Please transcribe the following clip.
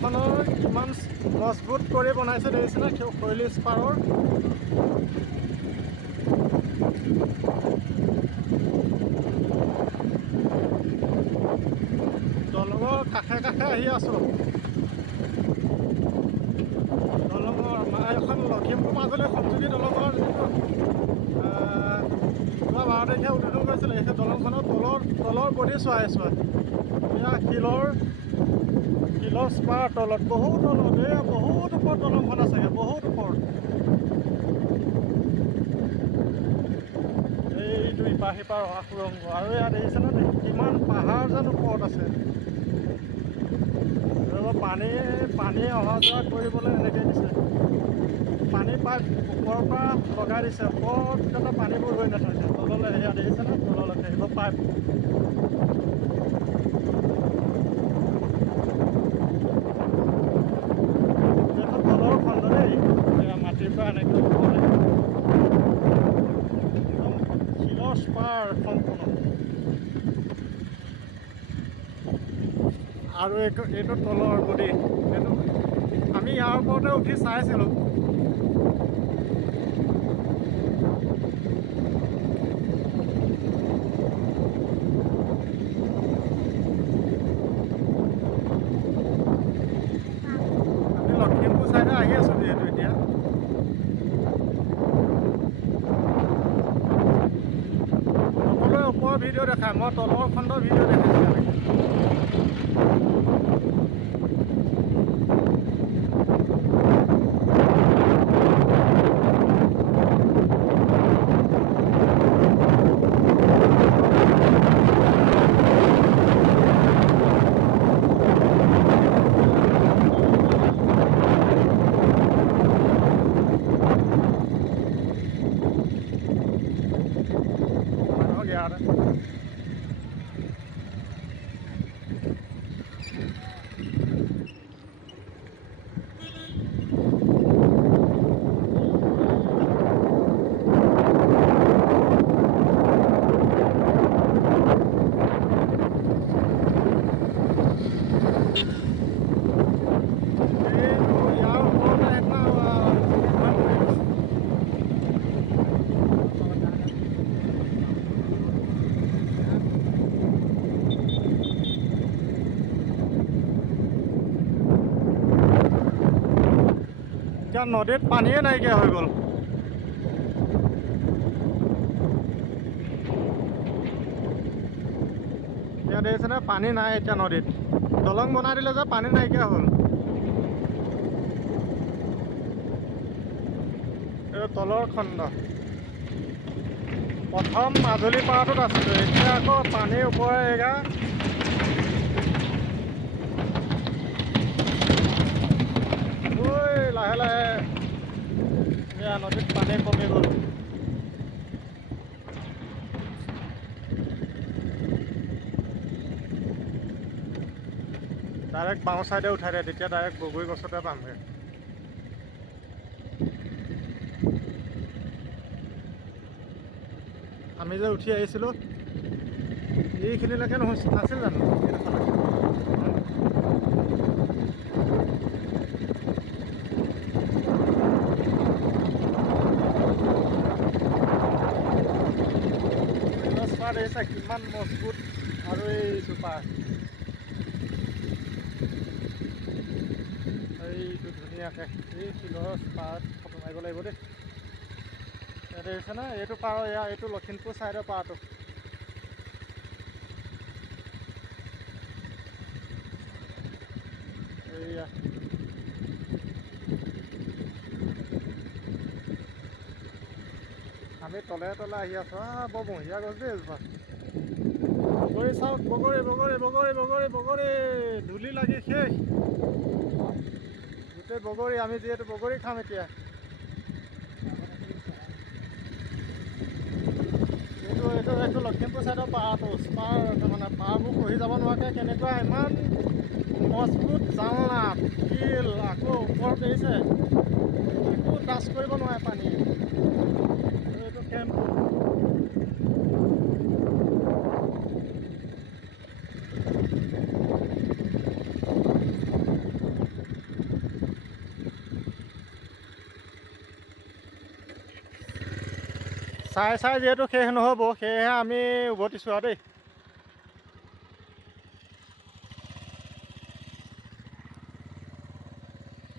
দলংখনৰ কিমান মজবুত কৰি বনাইছে দেখিছেনে শৈলী স্পাৰৰ। দলঙৰ কাষে কাষে আহি আছোঁ। দলঙৰ এখন লখিমপুৰ মাজুলী সংযোগী দলঙৰ যিটো যোৱা 12 তাৰিখে উদ্বোধন কৰিছিলে, সেই দলংখনৰ তলৰ বডি চোৱাই এয়া শিলৰ স্পাৰ তলত বহুত তলত, বহুত ওপৰত দলংখন আছেগৈ, বহুত ওপৰত। এইটো ইপাৰ সিপাৰ অহা সুৰংগ, আৰু ইয়াত দেখিছেনে কিমান পাহাৰ যেন ওপৰত আছে। পানীয়ে অহা যোৱা কৰিবলৈ এনেকৈ দিছে, পানী পাইপ ওপৰৰ পৰা লগাই দিছে, ওপৰত যাতে পানীবোৰ হৈ নাথাকে তললৈ। সেয়া দেখিছেনে তললৈকে সেইবোৰ পাইপ। এইটো তলৰ খণ্ড দেই, মাটিৰ পৰা এনেকৈ ওপৰলৈ একদম শিলৰ স্পাৰ সম্পূৰ্ণ। আৰু এইটো তলৰ বডি, এইটো আমি ইয়াৰ ওপৰতে উঠি চাইছিলোঁ। আমি লখিমপুৰ চাইডে আহি আছোঁ যিহেতু এতিয়া। সকলোৱে ওপৰৰ ভিডিঅ' দেখায়, মই তলৰ খণ্ডৰ ভিডিঅ' দেখাইছোঁ। এতিয়া নদীত পানীয়ে নাইকিয়া হৈ গ'ল। এতিয়া দেখিছেনে পানী নাই এতিয়া নদীত, দলং বনাই দিলে যে পানী নাইকিয়া হ'ল। এই তলৰ খণ্ড প্ৰথম মাজুলী পাৰটোত আছিলোঁ, এতিয়া আকৌ পানীৰ ওপৰে এগা লাহে লাহে এয়া নদীত পানী কমি গ'ল। ডাইৰেক্ট বাওঁ চাইডে উঠাই দিয়ে, তেতিয়া ডাইৰেক্ট বগৰী গছতে পামগৈ। আমি যে উঠি আহিছিলোঁ এইখিনিলৈকে নাছিল জানো? দেখিছা কিমান মজবুত, আৰু এইটো পাৰ এইটো ধুনীয়াকৈ এই শিলৰ পাৰত ফটো মাৰিব লাগিব দেই। ইয়াতে দেখিছেনে এইটো পাৰ, এইটো লখিমপুৰ ছাইডৰ পাৰটো। এইয়া আমি তলে তলে আহি আছোঁ। বৰ বঢ়িয়া গছ দেই এজোপা। বগৰী চাওক, বগৰী বগৰী বগৰী বগৰী বগৰী, ধূলি লাগি শেষ গোটেই বগৰী। আমি যিহেতু বগৰী খাম এতিয়া। এইটো লখিমপুৰ ছাইডৰ পাৰটো, মানে পাৰবোৰ খহি যাব নোৱাৰাকৈ কেনেকুৱা ইমান মজবুত জালনা শিল, আকৌ ওপৰত দেখিছে একো টাচ কৰিব নোৱাৰে পানী। এইটো কেম্প চাই যিহেতু শেষ নহ'ব সেয়েহে আমি উভতিছোঁ আৰু দেই।